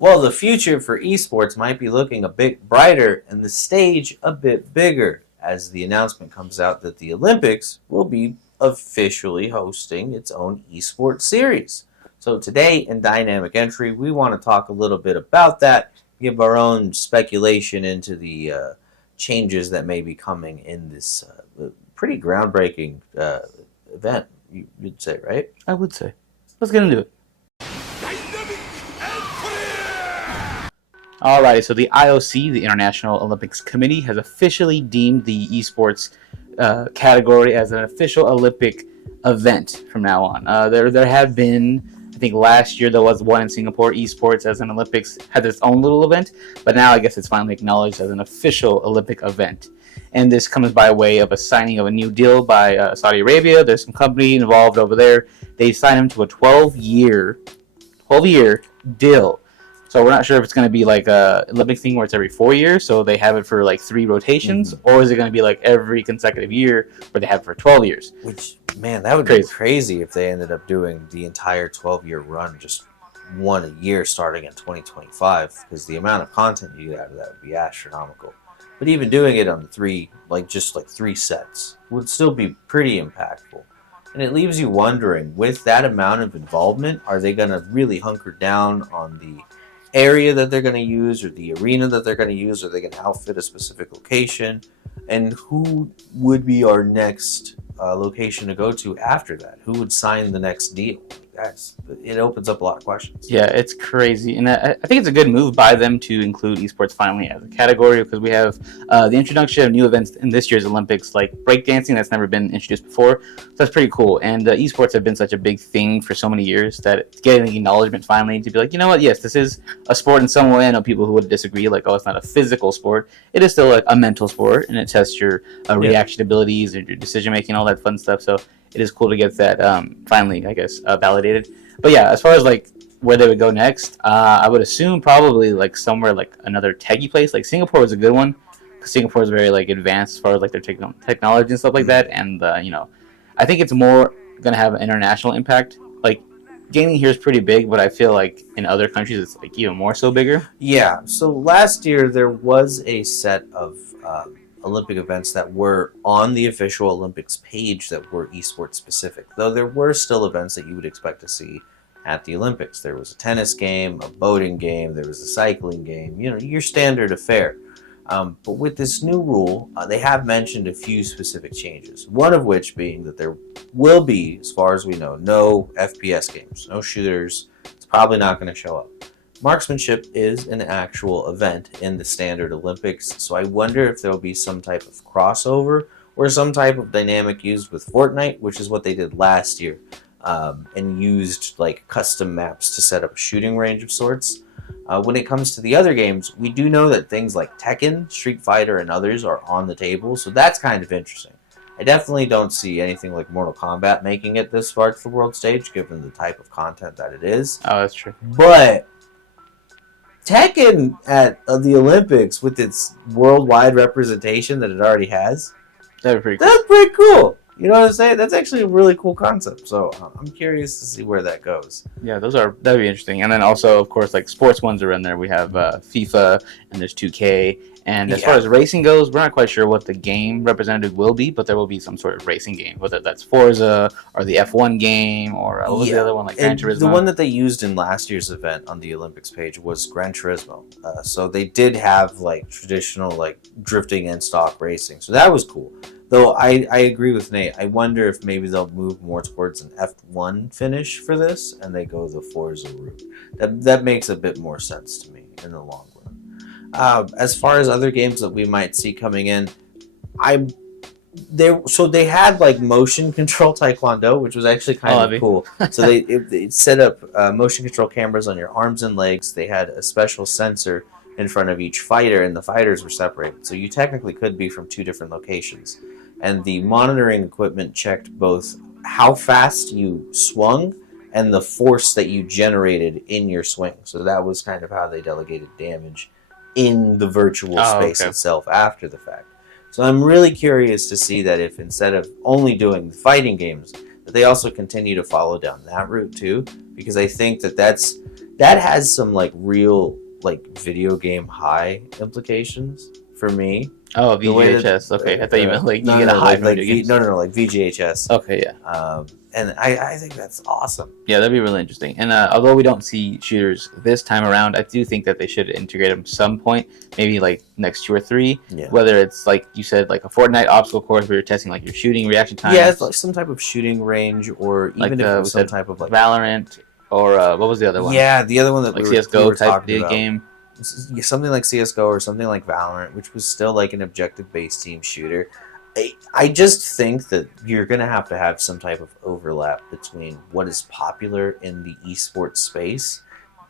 Well, the future for esports might be looking a bit brighter and the stage a bit bigger as the announcement comes out that the Olympics will be officially hosting its own esports series. So today in Dynamic Entry, we want to talk a little bit about that, give our own speculation into the changes that may be coming in this pretty groundbreaking event, you'd say, right? I would say. Let's get into it. Alrighty, so the IOC, the International Olympics Committee, has officially deemed the esports category as an official Olympic event from now on. There have been, I think last year there was one in Singapore. Esports as an Olympics had its own little event, but now I guess it's finally acknowledged as an official Olympic event. And this comes by way of a signing of a new deal by Saudi Arabia. There's some company involved over there. They signed them to a 12-year deal. So we're not sure if it's going to be like a Olympic thing where it's every 4 years, so they have it for like 3 rotations, or is it going to be like every consecutive year where they have it for 12 years? Which, man, that would be crazy if they ended up doing the entire 12-year run, just one a year starting in 2025, because the amount of content you get out of that would be astronomical. But even doing it on three sets would still be pretty impactful. And it leaves you wondering, with that amount of involvement, are they going to really hunker down on the area that they're going to use or the arena that they're going to use? Are they going to outfit a specific location? And who would be our next location to go to after that? Who would sign the next deal? It opens up a lot of questions. Yeah, it's crazy. And I think it's a good move by them to include esports finally as a category, because we have the introduction of new events in this year's Olympics, like breakdancing that's never been introduced before. So that's pretty cool. And esports have been such a big thing for so many years that it's getting the acknowledgement finally to be like, you know what, yes, this is a sport in some way. I know people who would disagree, like, oh, it's not a physical sport. It is still like a mental sport, and it tests your reaction abilities and your decision making, all that fun stuff. So it is cool to get that finally, I guess, validated. But yeah, as far as like where they would go next, I would assume probably like somewhere like another techie place. Like Singapore is a good one, because Singapore is very like advanced as far as like their technology and stuff like that. And I think it's more gonna have an international impact. Like gaming here is pretty big, but I feel like in other countries it's like even more so bigger. Yeah. So last year there was a set of Olympic events that were on the official Olympics page that were esports specific, though there were still events that you would expect to see at the Olympics. There was a tennis game, a boating game, there was a cycling game, your standard affair. But with this new rule, they have mentioned a few specific changes, one of which being that there will be, as far as we know, no FPS games, no shooters. It's probably not going to show up. Marksmanship is an actual event in the standard Olympics, so I wonder if there will be some type of crossover or some type of dynamic used with Fortnite, which is what they did last year, and used like custom maps to set up a shooting range of sorts. When it comes to the other games, we do know that things like Tekken, Street Fighter, and others are on the table, so that's kind of interesting. I definitely don't see anything like Mortal Kombat making it this far to the world stage, given the type of content that it is. Oh, that's true. But Tekken at the Olympics, with its worldwide representation that it already has, that'd be pretty cool. That's pretty cool. You know what I'm saying? That's actually a really cool concept. So I'm curious to see where that goes. Yeah, that'd be interesting. And then also, of course, like sports ones are in there. We have FIFA, and there's 2K. And as far as racing goes, we're not quite sure what the game representative will be, but there will be some sort of racing game, whether that's Forza or the F1 game or what was the other one, like Gran Turismo. The one that they used in last year's event on the Olympics page was Gran Turismo. So they did have like traditional like drifting and stock racing. So that was cool. Though I agree with Nate. I wonder if maybe they'll move more towards an F1 finish for this, and they go the Forza route. That makes a bit more sense to me in the long run. As far as other games that we might see coming in, they had like motion control taekwondo, which was actually kind of cool. So they set up motion control cameras on your arms and legs. They had a special sensor in front of each fighter, and the fighters were separated. So you technically could be from 2 different locations. And the monitoring equipment checked both how fast you swung and the force that you generated in your swing. So that was kind of how they delegated damage in the virtual space itself after the fact. So I'm really curious to see that if instead of only doing the fighting games, that they also continue to follow down that route too, because I think that that has some like real like video game high implications for me. Oh, The way that- VGHS. Okay, I thought you meant like no, you get no, a high like, from like video games. no, like VGHS. Okay, yeah. And I think that's awesome. Yeah, that'd be really interesting. And although we don't see shooters this time around, I do think that they should integrate them some point, maybe like next 2 or 3. Yeah. Whether it's like you said, like a Fortnite obstacle course where you're testing like your shooting reaction times. Yeah, it's like some type of shooting range, or even Like, if it we was some said type of like Valorant, or what was the other one? Yeah, the other one that Like we were CS:GO type talking video about. game. Something like CS:GO or something like Valorant, which was still like an objective-based team shooter. I just think that you're going to have some type of overlap between what is popular in the esports space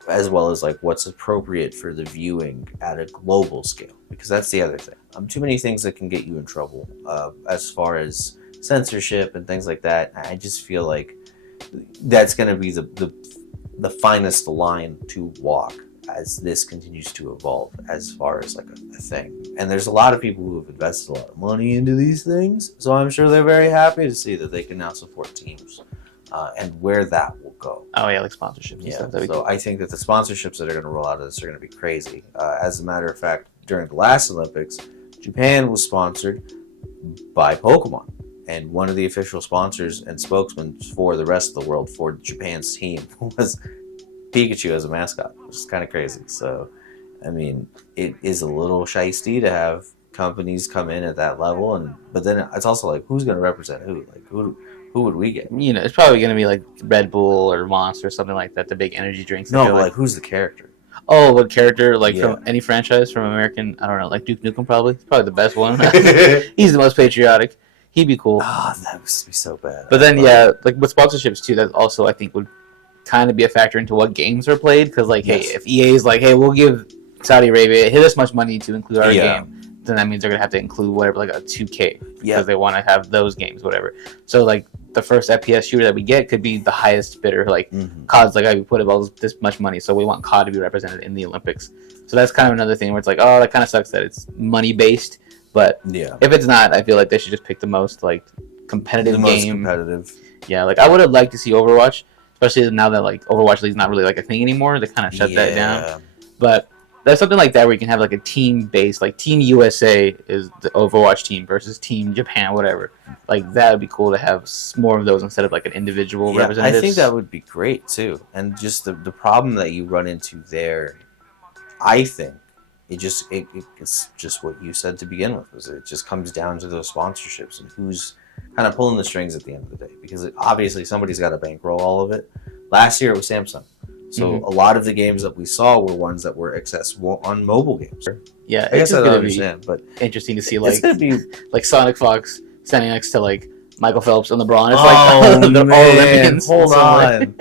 as well as like what's appropriate for the viewing at a global scale, because that's the other thing. Too many things that can get you in trouble as far as censorship and things like that. I just feel like that's going to be the finest line to walk as this continues to evolve as far as like a thing. And there's a lot of people who have invested a lot of money into these things, so I'm sure they're very happy to see that they can now support teams and where that will go. Oh yeah, like sponsorships. And Yeah, stuff. so I think that the sponsorships that are going to roll out of this are going to be crazy. As a matter of fact, during the last Olympics, Japan was sponsored by Pokemon, and one of the official sponsors and spokesmen for the rest of the world for Japan's team was Pikachu as a mascot, which is kind of crazy. So, I mean, it is a little shiesty to have companies come in at that level, but then it's also like, who's going to represent who? Like, who would we get? You know, it's probably going to be like Red Bull or Monster or something like that, the big energy drinks. No, but like, who's the character? Oh, what character? Like Yeah. from any franchise from American? I don't know. Like Duke Nukem, probably. It's probably the best one. He's the most patriotic. He'd be cool. Oh, that would be so bad. But then, yeah, like with sponsorships too, that also I think would kind of be a factor into what games are played. Because like, Yes. hey, if EA is like, hey, we'll give Saudi Arabia this much money to include our Yeah. game, then that means they're gonna have to include whatever, like a 2K, because Yeah. they want to have those games, whatever. So like the first FPS shooter that we get could be the highest bidder. Like Mhm. COD's like, we put about this much money, so we want COD to be represented in the Olympics. So that's kind of another thing where it's like, oh, that kind of sucks that it's money based. But Yeah. if it's not, I feel like they should just pick the most like competitive The most game. competitive. Yeah, like I would have liked to see Overwatch, especially now that like Overwatch League's not really like a thing anymore. They kind of shut that down. But there's something like that where you can have like a team based, like Team USA is the Overwatch team versus Team Japan, whatever. Like that would be cool to have more of those instead of like an individual Yeah, representative. I think that would be great too. And just the problem that you run into there, I think it's just what you said to begin with. Was it just comes down to those sponsorships and who's kind of pulling the strings at the end of the day, because obviously somebody's got to bankroll all of it. Last year it was Samsung. So a lot of the games that we saw were ones that were accessible on mobile games. Yeah, I it's guess I just don't gonna understand, but be interesting to see it's like gonna be Sonic Fox standing next to like Michael Phelps and LeBron. It's oh like they're all man, Olympians. hold So, like, on.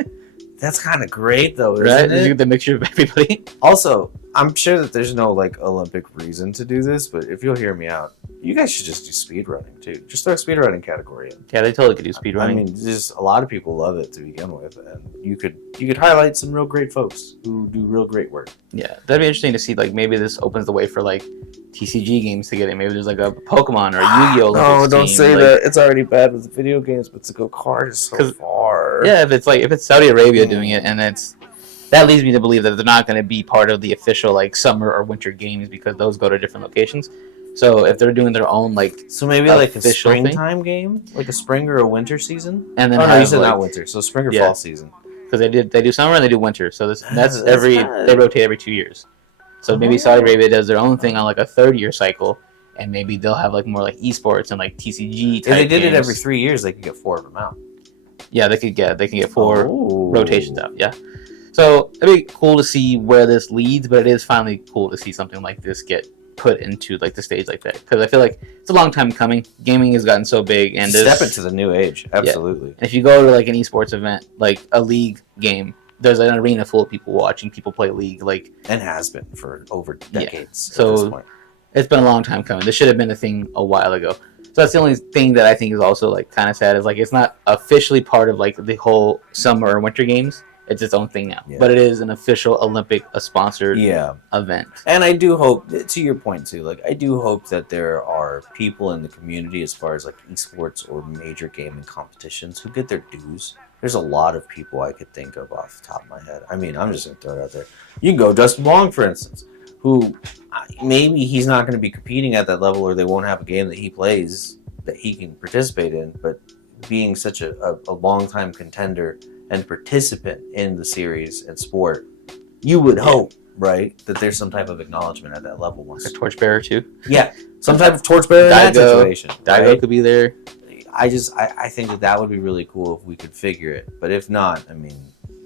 That's kind of great though, isn't right? it? Did you get the mixture of everybody? Also, I'm sure that there's no like Olympic reason to do this, but if you'll hear me out, you guys should just do speedrunning too. Just throw a speedrunning category in. Yeah, they totally could do speedrunning. I mean, just a lot of people love it to begin with, and you could highlight some real great folks who do real great work. Yeah, that'd be interesting to see. Like maybe this opens the way for like TCG games to get in. Maybe there's like a Pokemon or a Yu-Gi-Oh! No, Olympics don't team. say like, that. It's already bad with the video games, but to go card is so 'Cause- far. Yeah, if it's Saudi Arabia doing it, and that leads me to believe that they're not going to be part of the official like summer or winter games because those go to different locations. So if they're doing their own like, So maybe like a official thing? springtime game, like a spring or a winter season. and then Oh no, you have, said like, not winter. So spring or Yeah. fall season. because they do summer and they do winter. So that's That's kinda- they rotate every 2 years. So maybe Saudi Arabia does their own thing on like a 3rd-year cycle, and maybe they'll have like more like esports and like TCG. If Type they did it games. every 3 years, they could get 4 of them out. Yeah, they can get 4 Oh. rotations out. Yeah. So it'd be cool to see where this leads, but it is finally cool to see something like this get put into like the stage like that, because I feel like it's a long time coming. Gaming has gotten so big, and Step into the new age. Absolutely. and if you go to like an esports event, like a league game, there's an arena full of people watching people play League. Like And has been for over decades So- at this point. it's been a long time coming. This should have been a thing a while ago. So that's the only thing that I think is also like kind of sad, is like it's not officially part of like the whole summer or winter games. It's its own thing now, Yeah. but it is an official Olympic sponsored Yeah. event. And I do hope, to your point too, like I do hope that there are people in the community as far as like esports or major gaming competitions who get their dues. There's a lot of people I could think of off the top of my head. I mean, I'm just going to throw it out there. You can go Justin Wong, for instance, who maybe he's not going to be competing at that level, or they won't have a game that he plays that he can participate in, but being such a long-time contender and participant in the series and sport, you would hope, right, that there's some type of acknowledgement at that level. A torchbearer too. Yeah, some type of torchbearer in that situation. Daigo right? could be there. I think that would be really cool if we could figure it. But if not, I mean,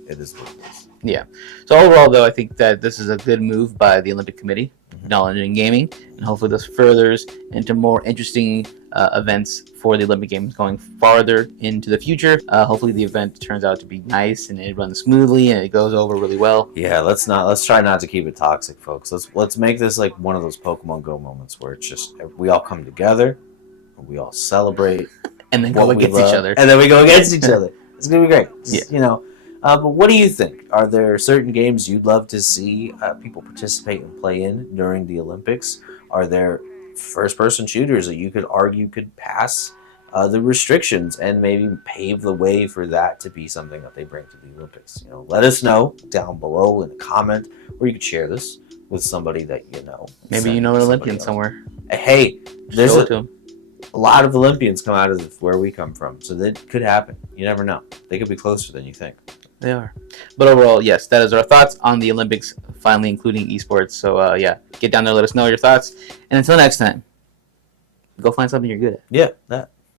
it is what it is. Yeah. So overall, though, I think that this is a good move by the Olympic Committee, acknowledging gaming, and hopefully this furthers into more interesting events for the Olympic Games going farther into the future. Hopefully the event turns out to be nice and it runs smoothly and it goes over really well. Yeah, let's try not to keep it toxic, folks. Let's make this like one of those Pokemon Go moments where it's just we all come together, we all celebrate, and then go against each other. And then we go against each other. It's gonna be great. Yeah. But what do you think? Are there certain games you'd love to see people participate and play in during the Olympics? Are there first-person shooters that you could argue could pass the restrictions and maybe pave the way for that to be something that they bring to the Olympics? Let us know down below in a comment, or you could share this with somebody that you know. Maybe you know an Olympian somewhere. Hey, there's Show it to 'em. A lot of Olympians come out of where we come from, so that could happen. You never know. They could be closer than you think. They are. But overall, yes, that is our thoughts on the Olympics, finally including esports. So, get down there, let us know your thoughts. And until next time, go find something you're good at. Yeah, that.